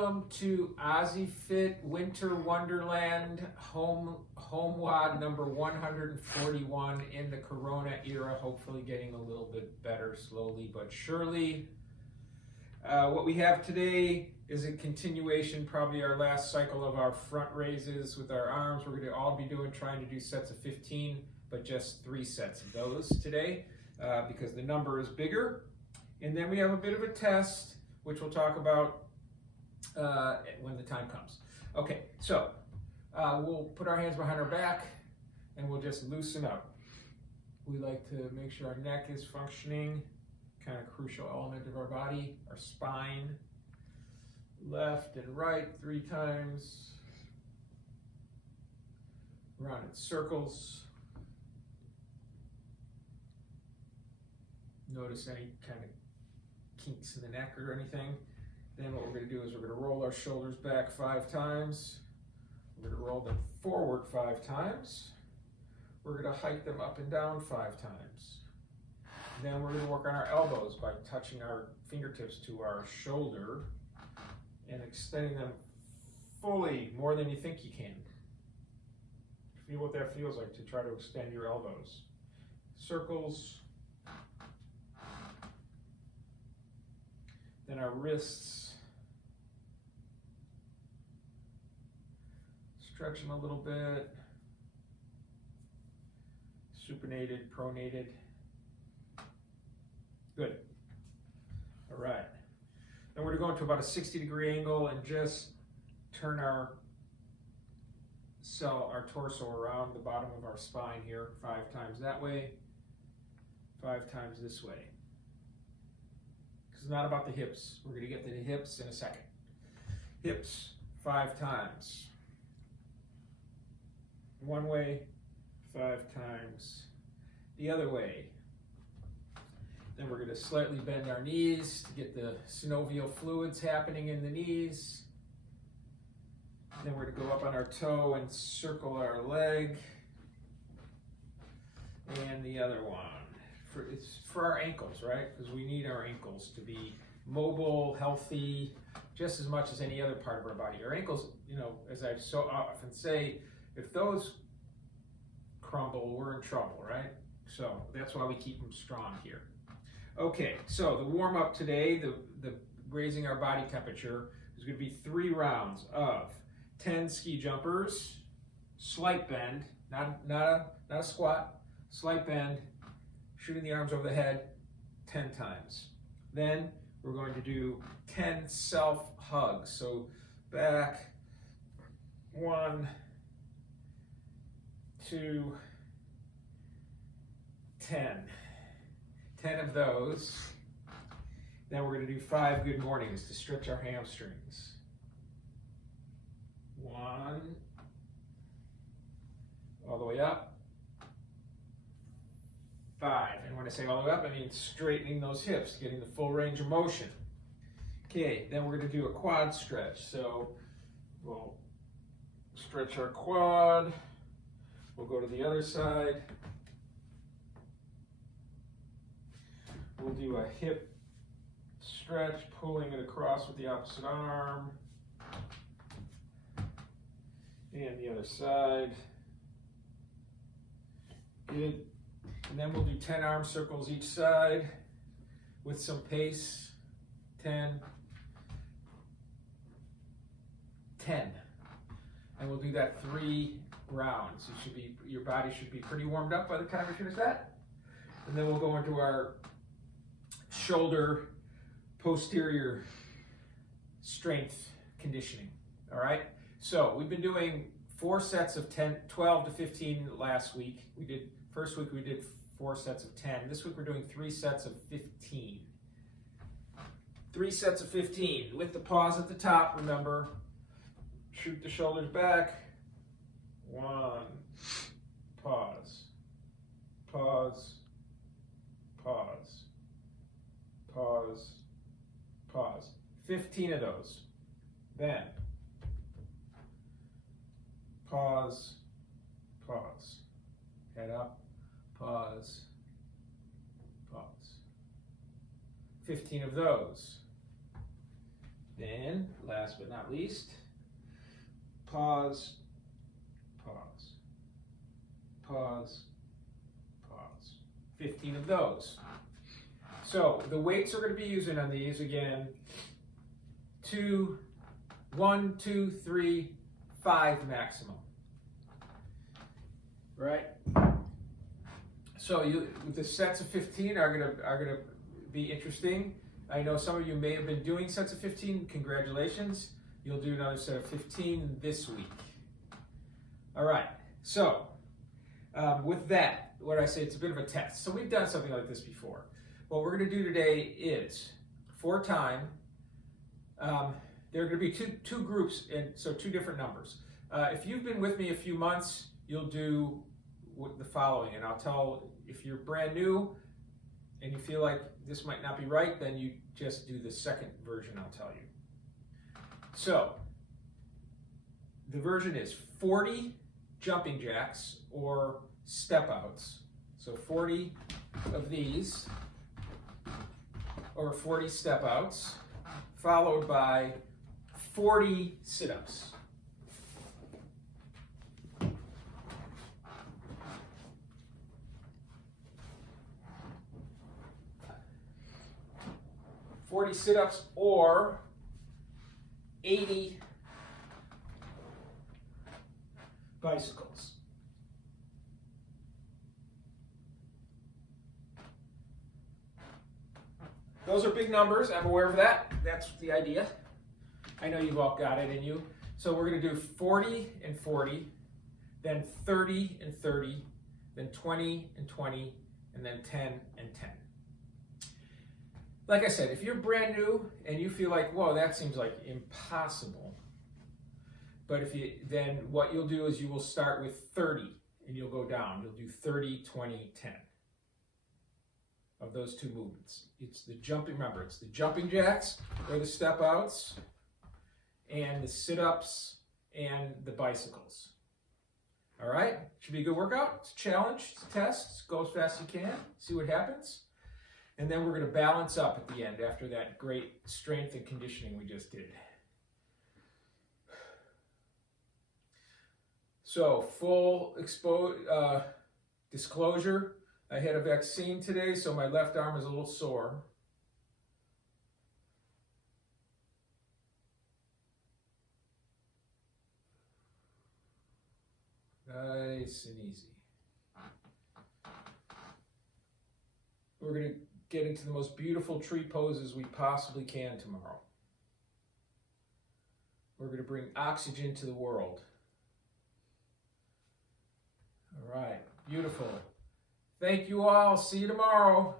Welcome to OzzieFit Winter Wonderland HomeWod number 141 in the Corona era, hopefully getting a little bit better slowly but surely. What we have today is a continuation, probably our last cycle of our front raises with our arms. We're going to all be trying to do sets of 15, but just 3 sets of those today because the number is bigger. And then we have a bit of a test, which we'll talk about when the time comes. Okay, so we'll put our hands behind our back and we'll just loosen up. We like to make sure our neck is functioning, kind of crucial element of our body, our spine. Left and right 3 times. Around in circles. Notice any kind of kinks in the neck or anything. Then what we're going to do is we're going to roll our shoulders back 5 times. We're going to roll them forward 5 times. We're going to hike them up and down 5 times. Then we're going to work on our elbows by touching our fingertips to our shoulder and extending them fully, more than you think you can. Feel what that feels like to try to extend your elbows. Circles. Then our wrists. Stretch them a little bit. Supinated, pronated. Good. All right. Then we're going to go into about a 60-degree angle and just turn our torso around the bottom of our spine here 5 times that way, 5 times this way. Because it's not about the hips. We're going to get to the hips in a second. Hips 5 times. One way, 5 times the other way. Then we're going to slightly bend our knees to get the synovial fluids happening in the knees. Then we're going to go up on our toe and circle our leg. And the other one. It's for our ankles, right? Because we need our ankles to be mobile, healthy, just as much as any other part of our body. Our ankles, you know, as I so often say, if those crumble, we're in trouble, right? So that's why we keep them strong here. Okay, so the warm-up today, the raising our body temperature, is going to be 3 rounds of 10 ski jumpers, slight bend, not a squat, slight bend, shooting the arms over the head 10 times. Then we're going to do 10 self-hugs. So back, 1, 2, 10. 10 of those. Then we're going to do 5 good mornings to stretch our hamstrings. 1, all the way up. 5, and when I say all the way up, I mean straightening those hips, getting the full range of motion. Okay, then we're going to do a quad stretch. So we'll stretch our quad. We'll go to the other side. We'll do a hip stretch, pulling it across with the opposite arm. And the other side. Good. And then we'll do 10 arm circles each side with some pace. 10. 10. And we'll do that 3 rounds. Your body should be pretty warmed up by the time we finish that. And then we'll go into our shoulder posterior strength conditioning. All right. So we've been doing 4 sets of 12 to 15 last week. First week we did 4 sets of 10. This week we're doing 3 sets of 15. 3 sets of 15 with the pause at the top. Remember, shoot the shoulders back. 1, pause, pause, pause, pause, pause. 15 of those. Then pause, pause. Head up, pause, pause. 15 of those. Then, last but not least, pause, pause, pause, pause. 15 of those. So the weights we're going to be using on these again, 1, 2, 3, 5 maximum. Right? So the sets of 15 are gonna be interesting. I know some of you may have been doing sets of 15. Congratulations. You'll do another set of 15 this week. All right. So with that, what I say, it's a bit of a test. So we've done something like this before. What we're going to do today is, for time, there are going to be two groups, and so 2 different numbers. If you've been with me a few months, you'll do the following, and I'll tell, if you're brand new and you feel like this might not be right, then you just do the second version I'll tell you. So the version is 40 jumping jacks or step outs. So 40 of these, or 40 step outs, followed by 40 sit-ups. Sit-ups or 80 bicycles. Those are big numbers, I'm aware of that. That's the idea. I know you've all got it in you. So we're going to do 40 and 40, then 30 and 30, then 20 and 20, and then 10 and 10. Like I said, if you're brand new and you feel like, whoa, that seems like impossible, but then what you'll do is you will start with 30 and you'll go down. You'll do 30, 20, 10 of those 2 movements. It's the jumping, remember, it's the jumping jacks or the step outs and the sit-ups and the bicycles. All right, should be a good workout. It's a challenge, it's a test. Go as fast as you can, see what happens. And then we're going to balance up at the end after that great strength and conditioning we just did. So full disclosure, I had a vaccine today, so my left arm is a little sore. Nice and easy. We're going to get into the most beautiful tree poses we possibly can tomorrow. We're going to bring oxygen to the world. All right, beautiful. Thank you all. See you tomorrow.